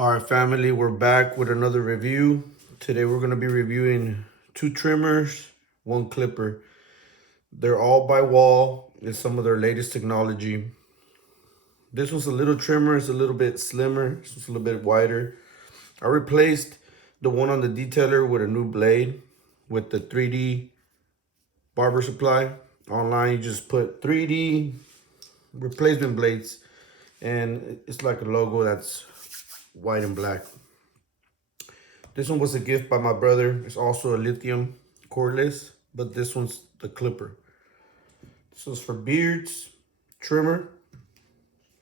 All right, family, we're back with another review. Today we're going to be reviewing 2 trimmers, 1 clipper. They're all by WALH. It's some of their latest technology. This one's a little trimmer. It's a little bit slimmer. It's a little bit wider. I replaced the one on the detailer with a new blade with the 3D barber supply. Online, you just put 3D replacement blades, and it's like a logo that's white and black. This one was a gift by my brother. It's also a lithium cordless, but this one's the clipper. This one's for beards, trimmer,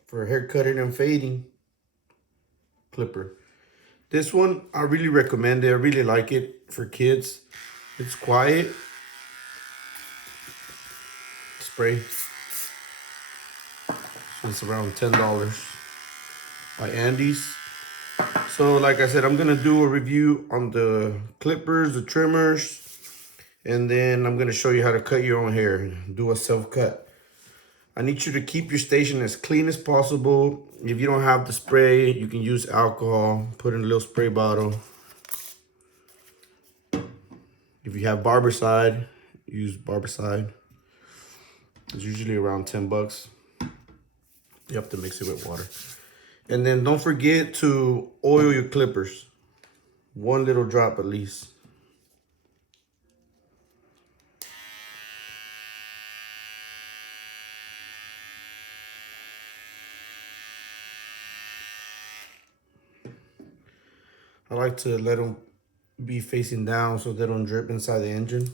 for hair cutting and fading, clipper. This one, I really recommend it. I really like it for kids. It's quiet. Spray. So it's around $10 by Andy's. So like I said, I'm gonna do a review on the clippers, the trimmers, and then I'm gonna show you how to cut your own hair, do a self-cut. I need you to keep your station as clean as possible. If you don't have the spray, you can use alcohol, put in a little spray bottle. If you have Barbicide, use Barbicide. It's usually around 10 bucks. You have to mix it with water. And then don't forget to oil your clippers. 1 little drop at least. I like to let them be facing down so they don't drip inside the engine.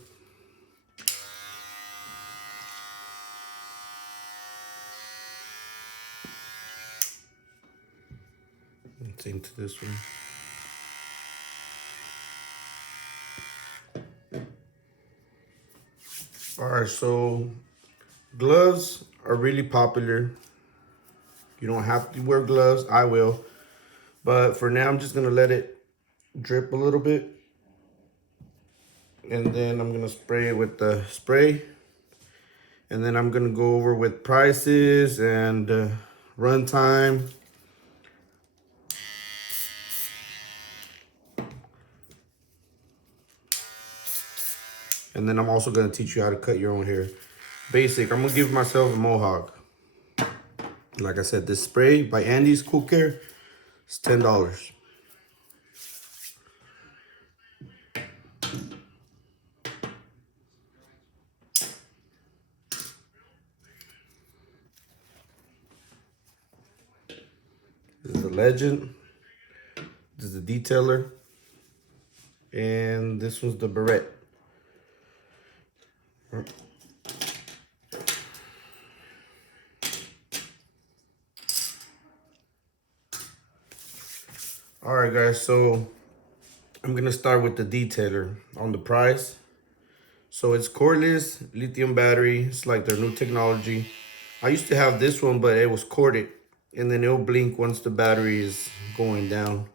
And same to this one. All right, so gloves are really popular. You don't have to wear gloves. I will. But for now, I'm just going to let it drip a little bit. And then I'm going to spray it with the spray. And then I'm going to go over with prices and run time. And then I'm also going to teach you how to cut your own hair. Basic, I'm going to give myself a Mohawk. Like I said, this spray by Andy's Cool Care is $10. This is the Legend. This is the Detailer. And this was the Beret. All right, guys, so I'm gonna start with the Detailer on the price. So it's cordless, lithium battery. It's like their new technology. I used to have this one, but it was corded, and then it'll blink once the battery is going down.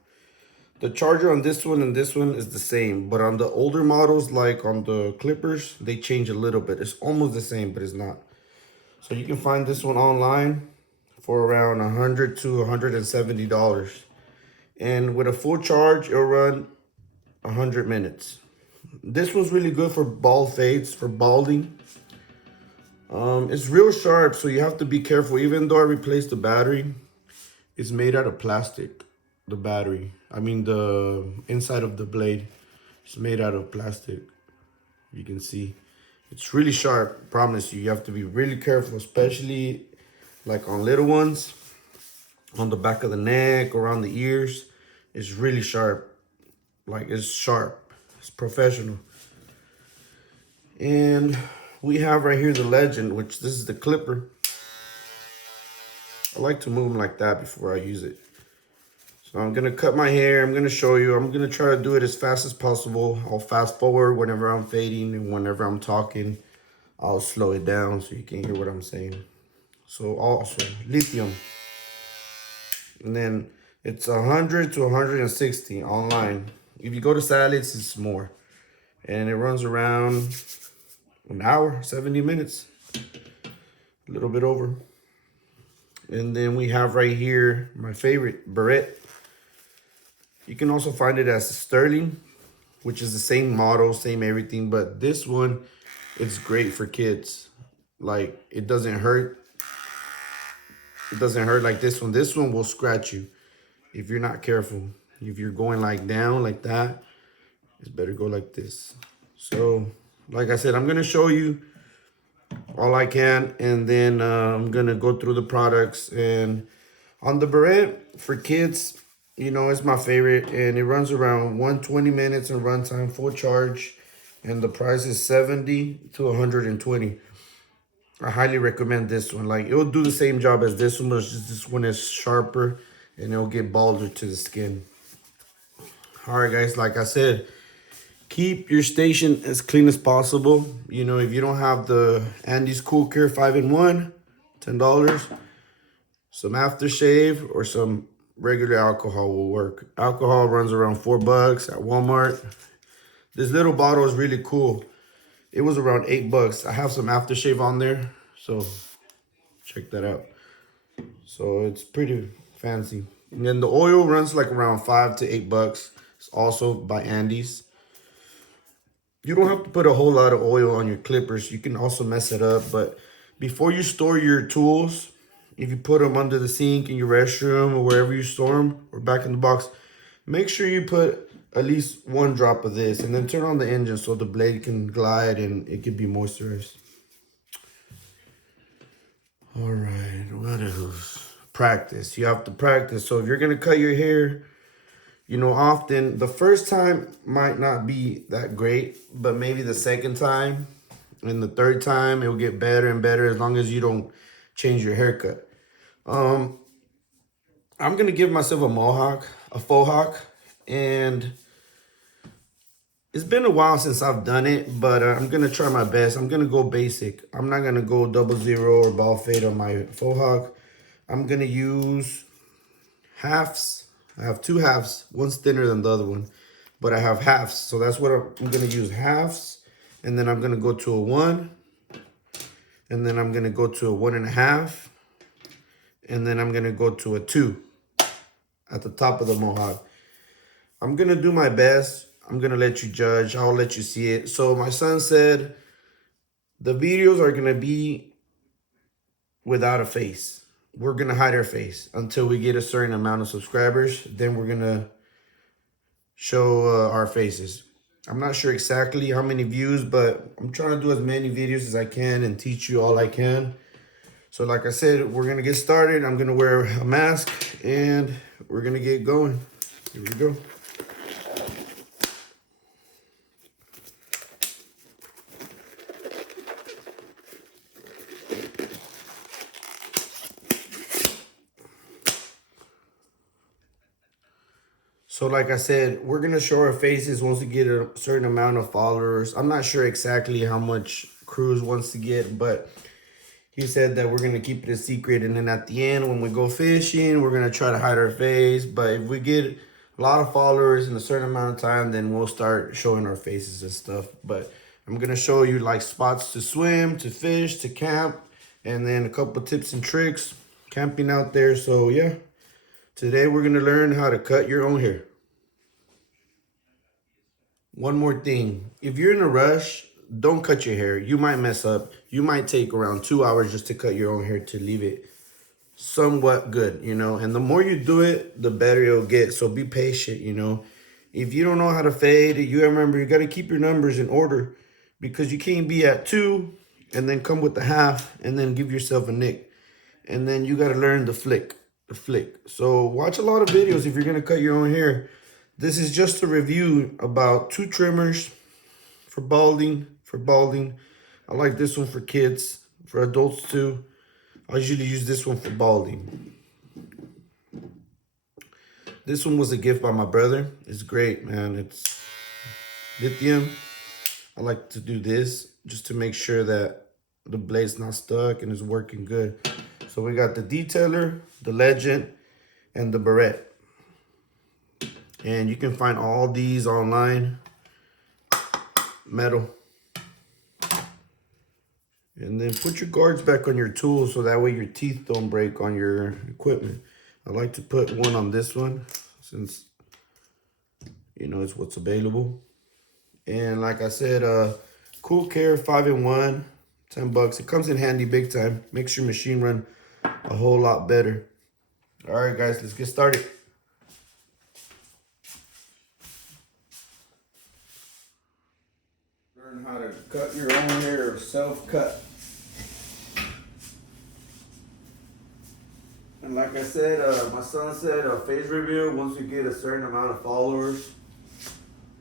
The charger on this one and this one is the same, but on the older models, like on the clippers, they change a little bit. It's almost the same, but it's not. So you can find this one online for around $100 to $170. And with a full charge, it'll run 100 minutes. This was really good for bald fades, for balding. It's real sharp, so you have to be careful. Even though I replaced the battery, it's made out of plastic. The battery, I mean the inside of the blade, is made out of plastic. You can see it's really sharp. Promise you, you have to be really careful, especially like on little ones, on the back of the neck, around the ears. It's really sharp. Like, it's sharp. It's professional. And we have right here the Legend, which this is the clipper. I like to move them like that before I use it. So I'm gonna cut my hair. I'm gonna show you. I'm gonna try to do it as fast as possible. I'll fast forward whenever I'm fading, and whenever I'm talking, I'll slow it down so you can hear what I'm saying. So also lithium. And then it's 100 to 160 online. If you go to Salads, it's more. And it runs around an hour, 70 minutes. A little bit over. And then we have right here my favorite, Beret. You can also find it as Sterling, which is the same model, same everything, but this one, it's great for kids. Like, it doesn't hurt. It doesn't hurt like this one. This one will scratch you if you're not careful. If you're going like down like that, it's better go like this. So, like I said, I'm gonna show you all I can, and then I'm gonna go through the products. And on the Beret for kids, you know, it's my favorite, and it runs around 120 minutes in runtime, full charge, and the price is 70 to 120. I highly recommend this one. Like, it'll do the same job as this one, but it's just this one is sharper and it'll get balder to the skin. All right, guys, like I said, keep your station as clean as possible. You know, if you don't have the Andy's Cool Care 5-in-1, $10. Some aftershave or some regular alcohol will work. Alcohol runs around $4 at Walmart. This little bottle is really cool. It was around $8. I have some aftershave on there, so check that out. So it's pretty fancy. And then the oil runs like around $5 to $8. It's also by Andy's. You don't have to put a whole lot of oil on your clippers. You can also mess it up, but before you store your tools, if you put them under the sink in your restroom or wherever you store them or back in the box, make sure you put at least 1 drop of this, and then turn on the engine so the blade can glide and it can be moisturized. All right, what else? Practice. You have to practice. So if you're gonna cut your hair, you know, often the first time might not be that great, but maybe the second time and the third time it will get better and better as long as you don't change your haircut. I'm gonna give myself a Mohawk, a Fohawk, and it's been a while since I've done it, but I'm gonna try my best. I'm gonna go basic. I'm not gonna go 00 or ball fade on my Fohawk. I'm gonna use halves. I have 2 halves. One's thinner than the other one, but I have halves. So that's what I'm gonna use, halves. And then I'm gonna go to a 1. And then I'm gonna go to a 1.5. And then I'm gonna go to a 2 at the top of the Mohawk. I'm gonna do my best. I'm gonna let you judge. I'll let you see it. So my son said the videos are gonna be without a face. We're gonna hide our face until we get a certain amount of subscribers. Then we're gonna show our faces. I'm not sure exactly how many views, but I'm trying to do as many videos as I can and teach you all I can. So like I said, we're gonna get started. I'm gonna wear a mask and we're gonna get going. Here we go. So like I said, we're gonna show our faces once we get a certain amount of followers. I'm not sure exactly how much Cruz wants to get, but he said that we're gonna keep it a secret, and then at the end, when we go fishing, we're gonna try to hide our face. But if we get a lot of followers in a certain amount of time, then we'll start showing our faces and stuff. But I'm gonna show you like spots to swim, to fish, to camp, and then a couple tips and tricks camping out there. So yeah, today we're gonna learn how to cut your own hair. One more thing, if you're in a rush, don't cut your hair. You might mess up. You might take around 2 hours just to cut your own hair to leave it somewhat good, you know. And the more you do it, the better it'll get. So be patient, you know. If you don't know how to fade, you remember you got to keep your numbers in order, because you can't be at 2 and then come with the half and then give yourself a nick. And then you got to learn the flick. So watch a lot of videos if you're going to cut your own hair. This is just a review about 2 trimmers for balding. I like this one for kids, for adults too. I usually use this one for balding. This one was a gift by my brother. It's great, man. It's lithium. I like to do this just to make sure that the blade's not stuck and is working good. So we got the detailer, the legend, and the Beret. And you can find all these online. Metal. And then put your guards back on your tools so that way your teeth don't break on your equipment. I like to put one on this one since You know, it's what's available. And like I said, Cool Care 5-in-1, $10. It comes in handy big time. Makes your machine run a whole lot better. All right, guys, let's get started. Learn how to cut your own hair, self-cut. And like I said, my son said phase reveal, once we get a certain amount of followers,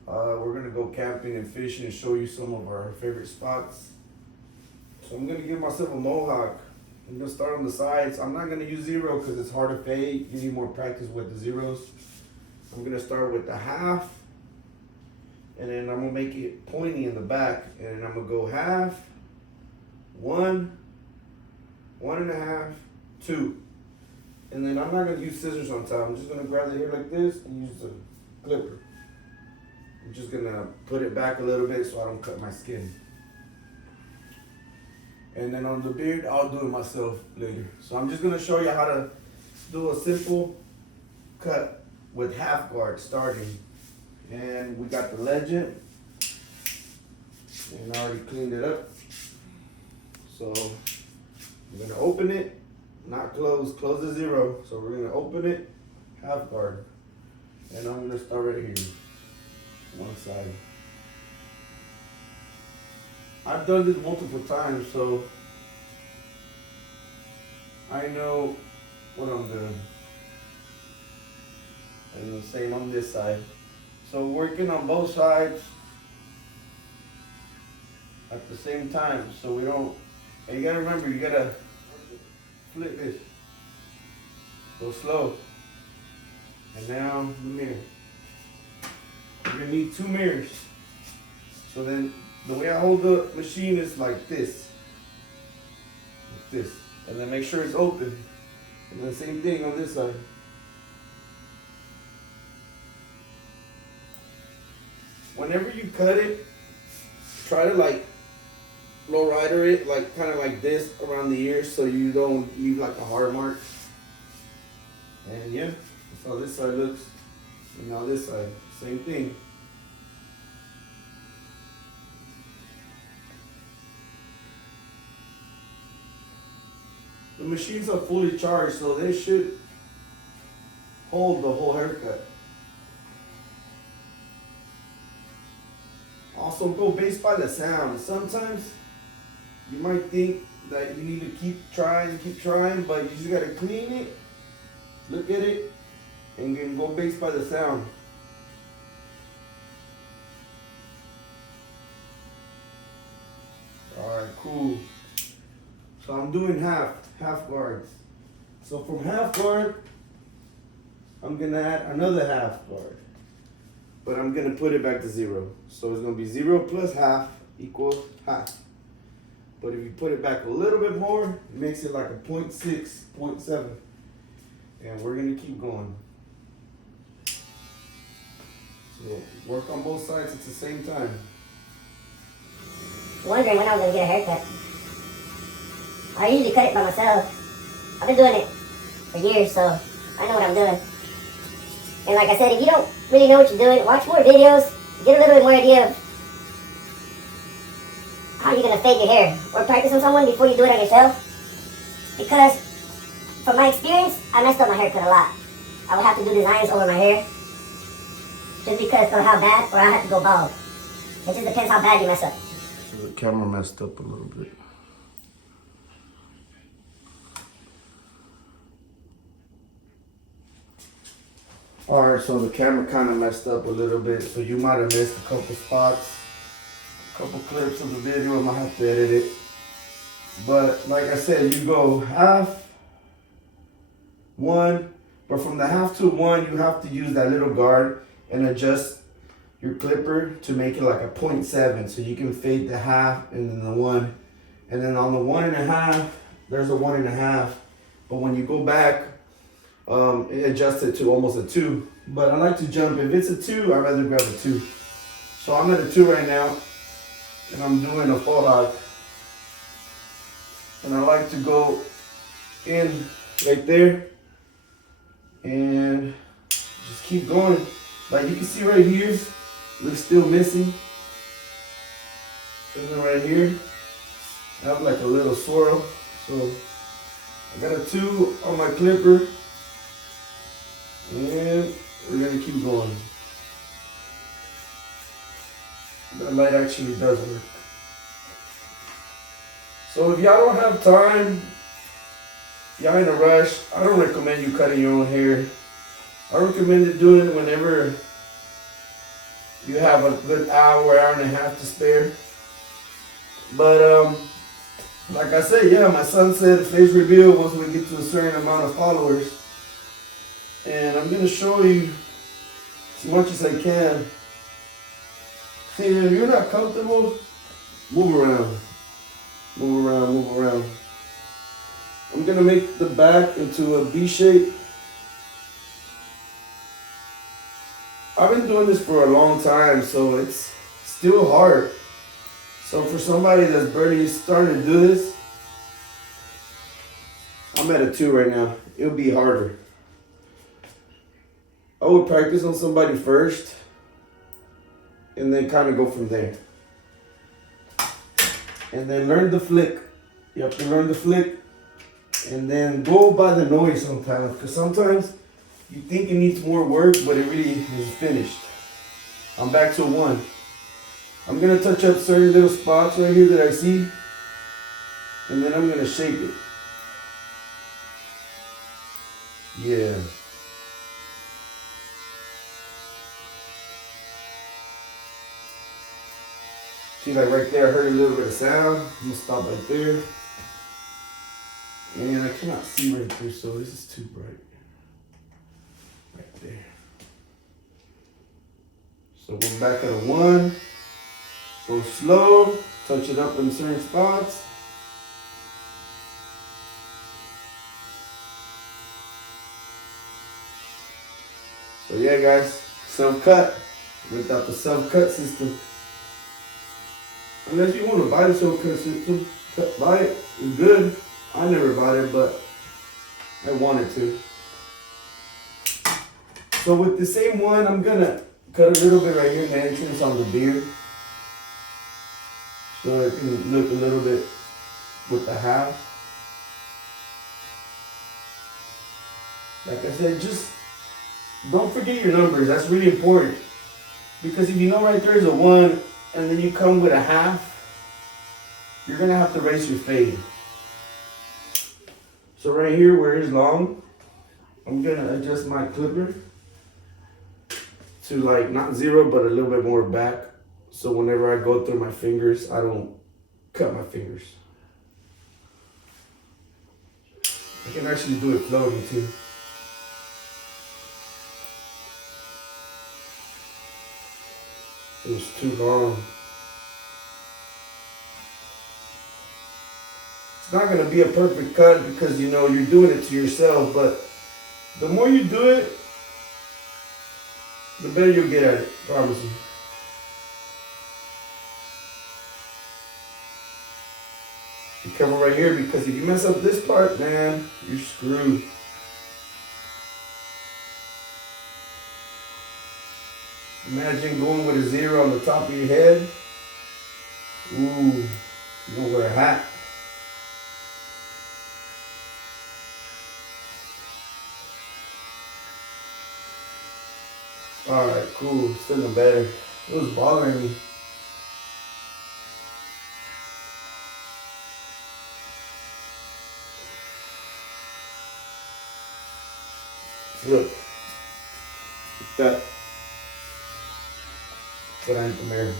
we're gonna go camping and fishing and show you some of our favorite spots. So I'm gonna give myself a mohawk. I'm gonna start on the sides. I'm not gonna use zero because it's hard to fade. You need more practice with the zeros. I'm gonna start with the half, and then I'm gonna make it pointy in the back, and I'm gonna go half, 1, 1.5, 2. And then I'm not gonna use scissors on top. I'm just gonna grab the hair like this and use the clipper. I'm just gonna put it back a little bit so I don't cut my skin. And then on the beard, I'll do it myself later. So I'm just gonna show you how to do a simple cut with half guard starting. And we got the legend. And I already cleaned it up. So I'm gonna open it, not close, close to 0. So we're gonna open it, half guard. And I'm gonna start right here, one side. I've done this multiple times, so I know what I'm doing. And the same on this side. So working on both sides at the same time, so we don't, and you gotta remember, you gotta flip this. Go slow. And now the mirror. You're gonna need 2 mirrors. So then the way I hold the machine is like this. Like this. And then make sure it's open. And then same thing on this side. Whenever you cut it, try to like low rider it, like kind of like this around the ears so you don't leave like a hard mark. And yeah, that's how this side looks. And now this side, same thing. The machines are fully charged, so they should hold the whole haircut. Also, go based by the sound. Sometimes you might think that you need to keep trying, but you just gotta clean it, look at it, and then go based by the sound. Alright, cool. So I'm doing half guards. So from half guard, I'm gonna add another half guard. But I'm gonna put it back to 0. So it's gonna be 0 plus half equals half. But if you put it back a little bit more, it makes it like a 0.6, 0.7. And we're gonna keep going. So work on both sides at the same time. Wondering when I was gonna get a haircut. I usually cut it by myself. I've been doing it for years, so I know what I'm doing. And like I said, if you don't really know what you're doing, watch more videos, get a little bit more idea of how you're gonna fade your hair, or practice on someone before you do it on yourself. Because from my experience, I messed up my haircut a lot. I would have to do designs over my hair just because of how bad, or I had to go bald. It just depends how bad you mess up. So the camera messed up a little bit. Alright, so the camera kind of messed up a little bit, so you might have missed a couple spots, a couple clips of the video. I might have to edit it. But like I said, you go half, 1, but from the half to 1, you have to use that little guard and adjust your clipper to make it like a 0.7, so you can fade the half and then the 1. And then on the 1.5, there's a 1.5. But when you go back, it adjusts it to almost a 2. But I like to jump. If it's a 2, I'd rather grab a 2. So I'm at a 2 right now, and I'm doing a Fohawk. And I like to go in right there and just keep going. Like you can see right here, looks still missing. And then right here, I have like a little swirl. So I got a 2 on my clipper. And we're gonna keep going. That light actually does work. So if y'all don't have time, y'all in a rush, I don't recommend you cutting your own hair. I recommend doing it whenever you have a good hour, hour and a half to spare. But like I said, yeah, my son said face reveal once we get to a certain amount of followers. And I'm gonna show you as much as I can. See, if you're not comfortable, move around. Move around, move around. I'm gonna make the back into a V shape. I've been doing this for a long time, so it's still hard. So for somebody that's barely starting to do this, I'm at a 2 right now. It'll be harder. I would practice on somebody first and then kind of go from there. And then learn the flick. You have to learn the flick and then go by the noise sometimes, because sometimes you think it needs more work, but it really is finished. I'm back to a 1. I'm gonna touch up certain little spots right here that I see, and then I'm gonna shape it. Yeah. See, like right there, I heard a little bit of sound. I'm gonna stop right there. And I cannot see right there, so this is too bright. Right there. So we're back at a 1. Go slow, touch it up in certain spots. So yeah, guys, self-cut without the self-cut system. Unless you want to buy the self-cut system, buy it. It's good. I never bought it, but I wanted to. So with the same one, I'm gonna cut a little bit right here in the entrance on the beard, so it can look a little bit with the half. Like I said, just don't forget your numbers. That's really important, because if you know right there is a 1 and then you come with a half, you're gonna have to raise your fade. So right here where it's long, I'm gonna adjust my clipper to like not 0 but a little bit more back, so whenever I go through my fingers, I don't cut my fingers. I can actually do it floating too. It was too long. It's not gonna be a perfect cut because you know you're doing it to yourself, but the more you do it, the better you'll get at it, promise you. Be careful right here, because if you mess up this part, man, you're screwed. Imagine going with a 0 on the top of your head. Ooh, you're gonna wear a hat. Alright, cool. It's looking better. It was bothering me. Look. That. What I need to marry.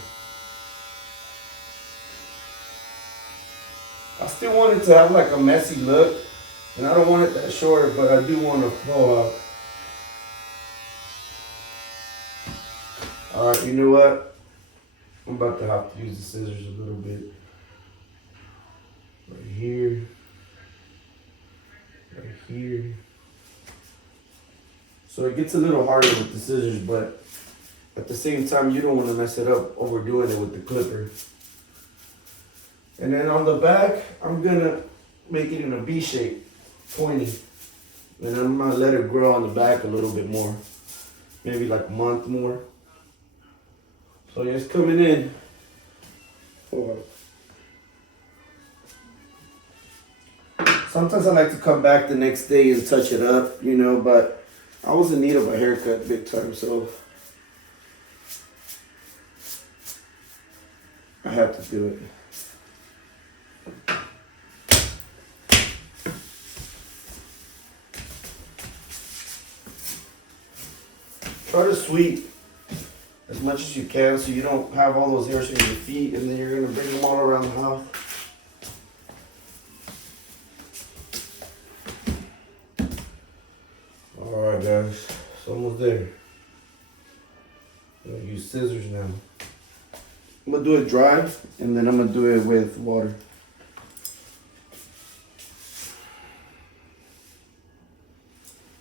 I still want it to have like a messy look, and I don't want it that short, but I do want a Mohawk. Alright, you know what? I'm about to have to use the scissors a little bit. Right here. Right here. So it gets a little harder with the scissors, but at the same time, you don't want to mess it up overdoing it with the clipper. And then on the back, I'm gonna make it in a V shape, pointy. And I'm gonna let it grow on the back a little bit more. maybe like a month more. So yeah, it's coming in. Sometimes I like to come back the next day and touch it up, you know, but I was in need of a haircut big time, so I have to do it. Try to sweep as much as you can so you don't have all those hairs on your feet and then you're gonna bring them all around the house. Alright guys, it's almost there. I'm gonna use scissors now. I'm gonna do it dry and then I'm gonna do it with water.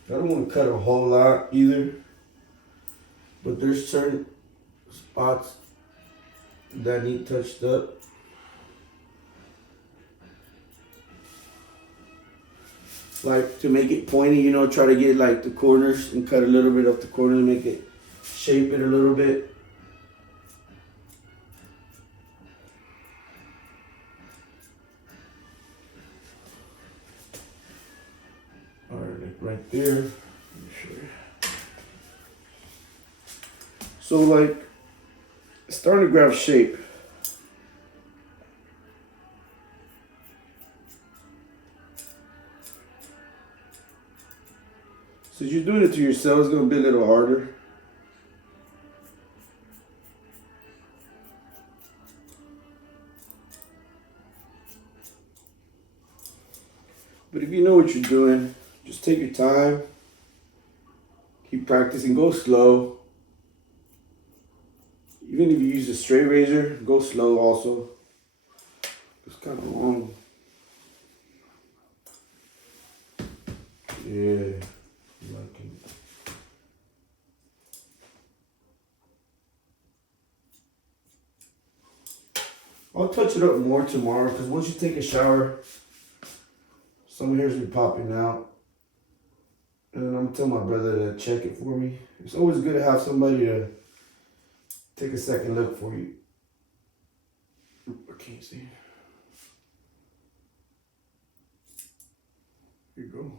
I don't want to cut a whole lot either, but there's certain spots that need touched up. Like to make it pointy, you know, try to get like the corners and cut a little bit off the corner to make it shape it a little bit. Alright, like right there. So like, it's starting to grab shape. Since you're doing it to yourself, it's gonna be a little harder. But if you know what you're doing, just take your time. Keep practicing, go slow. Even if you use a straight razor, go slow also. It's kind of long. Yeah, liking it. I'll touch it up more tomorrow because once you take a shower, some hairs will be popping out. And I'm telling my brother to check it for me. It's always good to have somebody to take a second look for you. I can't see. Here you go.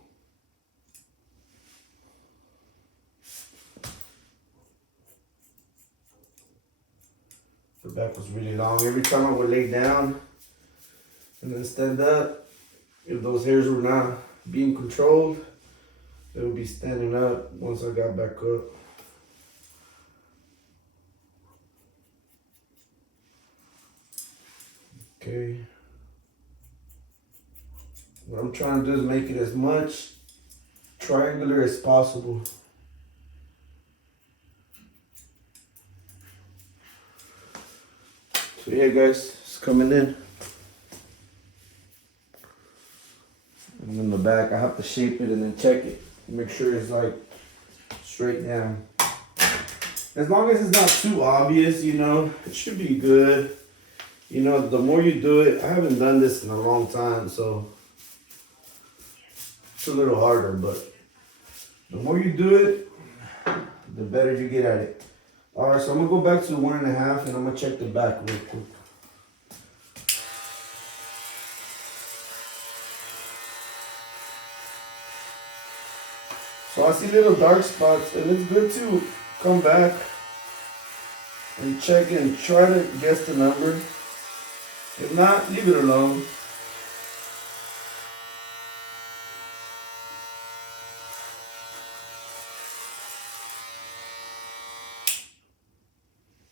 The back was really long. Every time I would lay down and then stand up, if those hairs were not being controlled, they would be standing up once I got back up. Okay. What I'm trying to do is make it as much triangular as possible. So yeah guys, it's coming in. And in the back, I have to shape it and then check it. Make sure it's like straight down. As long as it's not too obvious, you know, it should be good. You know, the more you do it, I haven't done this in a long time, so it's a little harder, but the more you do it, the better you get at it. All right, so I'm gonna go back to 1.5 and I'm gonna check the back real quick. So I see little dark spots and it's good to come back and check and try to guess the number. If not, leave it alone.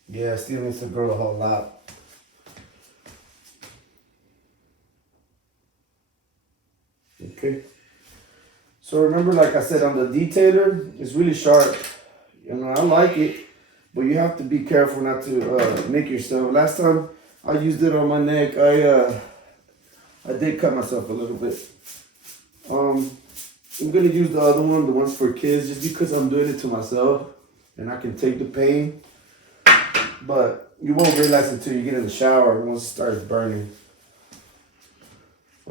Yeah, still needs to grow a whole lot. Okay. So remember, like I said, on the detailer, it's really sharp. You know, I like it, but you have to be careful not to nick yourself. Last time I used it on my neck, I did cut myself a little bit. I'm gonna use the other one, the ones for kids, just because I'm doing it to myself and I can take the pain. But you won't realize until you get in the shower once it starts burning.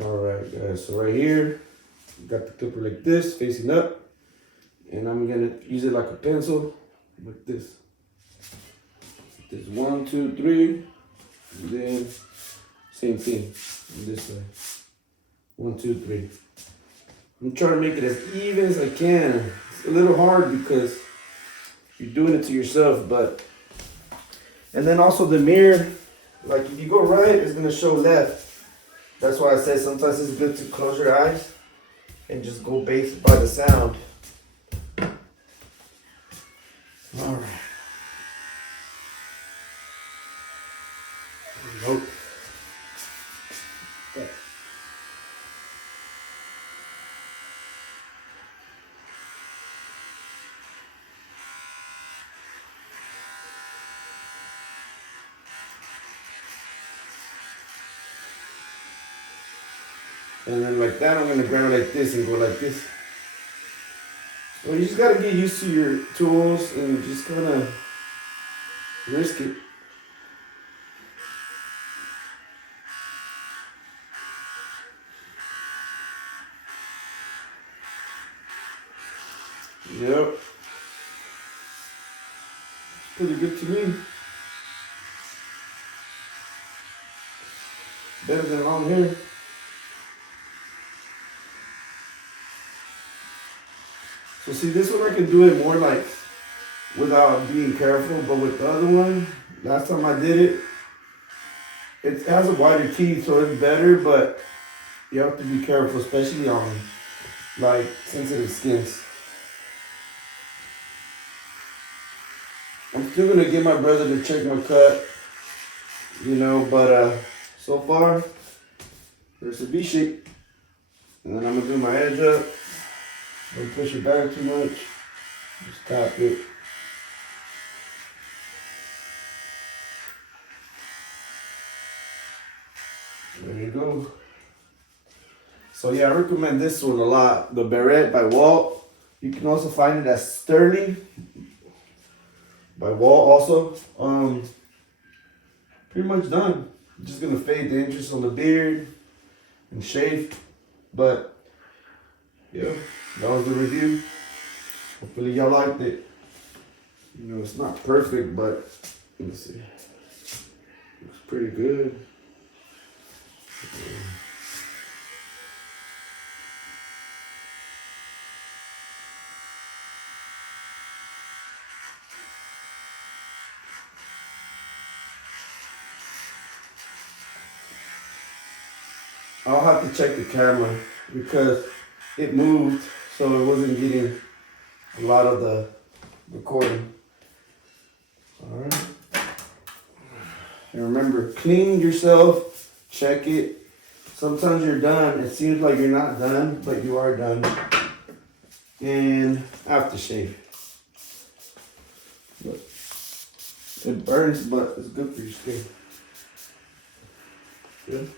All right, guys. So right here, got the clipper like this, facing up, and I'm gonna use it like a pencil. like this. There's 1, 2, 3, and then same thing on this side. 1, 2, 3. I'm trying to make it as even as I can. It's a little hard because you're doing it to yourself, but. And then also the mirror, like if you go right, it's gonna show left. That's why I say sometimes it's good to close your eyes and just go based by the sound. All right. Nope. Okay. And then like that, I'm gonna grab like this and go like this. Well, you just gotta get used to your tools and just kind of risk it. Yep. Pretty good to me. Better than long hair. So see, this one I can do it more like without being careful, but with the other one, last time I did it has a wider teeth, so it's better, but you have to be careful, especially on like sensitive skins. I'm still gonna get my brother to check my cut, you know, but so far there's a V shape, and then I'm gonna do my edge up. Don't push it back too much. Just tap it. There you go. So yeah, I recommend this one a lot. The Beret by WALH. You can also find it as Sterling by WALH also. Pretty much done. I'm just gonna fade the interest on the beard and shave. But yeah, that was the review. Hopefully y'all liked it. You know, it's not perfect, but let's see. Looks pretty good. I'll have to check the camera because it moved, so it wasn't getting a lot of the recording. All right. And remember, clean yourself, check it. Sometimes you're done. It seems like you're not done, but you are done. And aftershave. Look, it burns, but it's good for your skin. Good.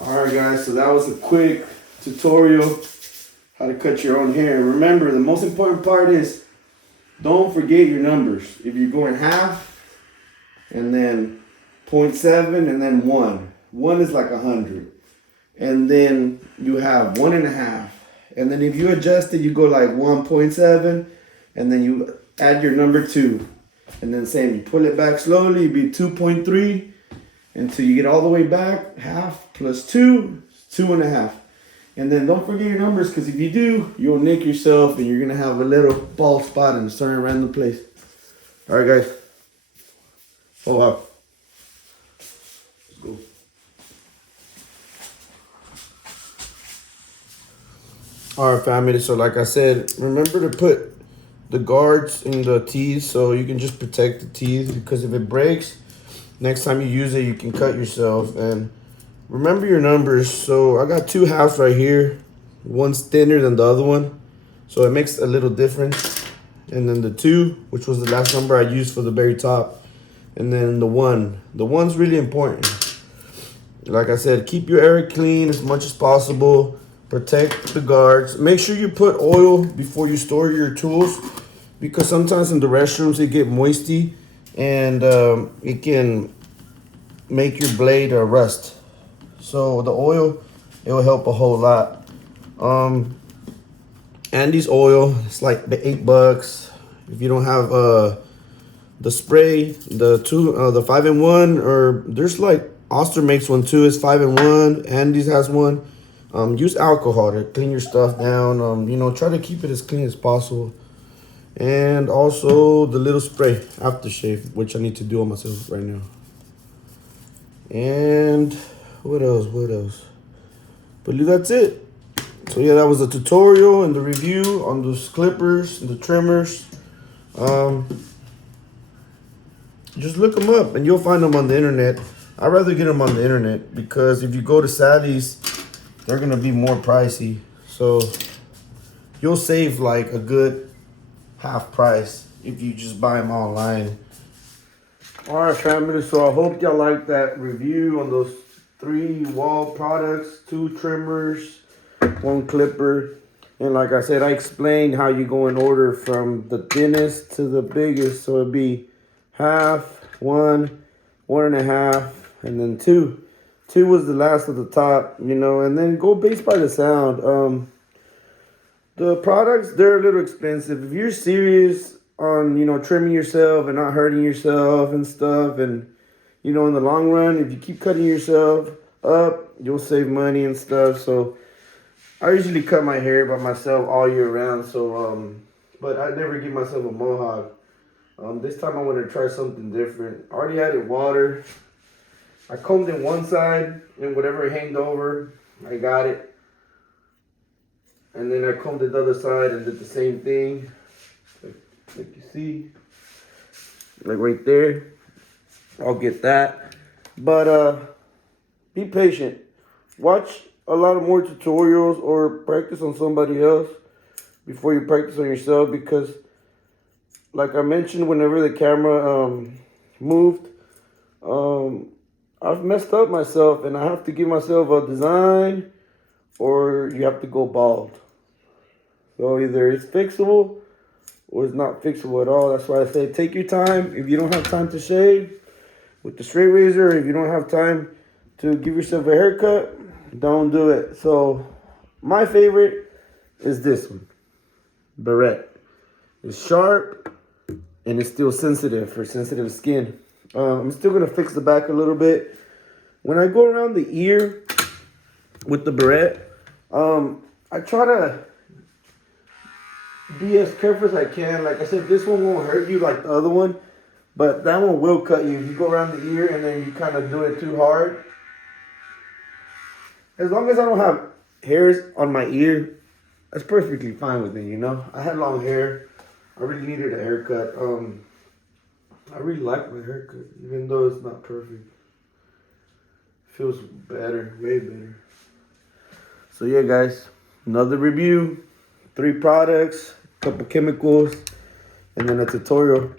Alright guys, so that was a quick tutorial how to cut your own hair. Remember, the most important part is don't forget your numbers. If you're going half and then 0.7 and then 1. 1 is like 100. And then you have 1.5. And then if you adjust it, you go like 1.7 and then you add your number 2. And then same, you pull it back slowly, it'd be 2.3 until you get all the way back. Half plus 2 is 2.5. And then don't forget your numbers, because if you do, you'll nick yourself and you're gonna have a little bald spot in a certain random place. All right, guys. Oh wow. Let's go. All right, family. So like I said, remember to put the guards in the teeth so you can just protect the teeth, because if it breaks, next time you use it, you can cut yourself. And remember your numbers. So I got 2 halves right here. One's thinner than the other one, so it makes a little difference. And then the 2, which was the last number I used for the very top. And then the 1. The 1's really important. Like I said, keep your area clean as much as possible. Protect the guards. Make sure you put oil before you store your tools, because sometimes in the restrooms they get moisty and it can make your blade rust. So the oil, it will help a whole lot. Andy's oil, it's like $8. If you don't have the spray, the 5-in-1, or there's like Oster makes one too. It's 5-in-1. Andy's has one. Use alcohol to clean your stuff down. You know, try to keep it as clean as possible. And also the little spray aftershave, which I need to do on myself right now. And what else? But that's it. So yeah, that was the tutorial and the review on those clippers and the trimmers. Just look them up and you'll find them on the internet. I'd rather get them on the internet because if you go to Sally's, they're gonna be more pricey. So you'll save like a good half price if you just buy them online. All right, family. So I hope y'all like that review on those 3 WALH products, 2 trimmers, 1 clipper. And like I said, I explained how you go in order from the thinnest to the biggest. So it'd be half, 1, 1.5, and then 2. 2 was the last of the top, you know, and then go based by the sound. The products, they're a little expensive. If you're serious on, you know, trimming yourself and not hurting yourself and stuff, and, you know, in the long run, if you keep cutting yourself up, you'll save money and stuff. So I usually cut my hair by myself all year round. So, but I never give myself a mohawk. This time I want to try something different. I already added water. I combed in one side, and whatever hanged over, I got it. And then I combed the other side and did the same thing. Like you see, like right there. I'll get that. But be patient. Watch a lot of more tutorials or practice on somebody else before you practice on yourself, because like I mentioned, whenever the camera moved, I've messed up myself and I have to give myself a design, or you have to go bald. So either it's fixable or it's not fixable at all. That's why I say take your time. If you don't have time to shave with the straight razor, if you don't have time to give yourself a haircut, don't do it. So my favorite is this one, Beret. It's sharp and it's still sensitive for sensitive skin. I'm still gonna fix the back a little bit. When I go around the ear with the Beret, I try to be as careful as I can. Like I said, this one won't hurt you like the other one, but that one will cut you if you go around the ear and then you kind of do it too hard. As long as I don't have hairs on my ear, that's perfectly fine with me, you know. I had long hair. I really needed a haircut. I really like my haircut, even though it's not perfect. Feels better, way better. So yeah, guys, another review, 3 products, a couple chemicals, and then a tutorial.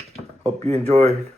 Hope you enjoyed.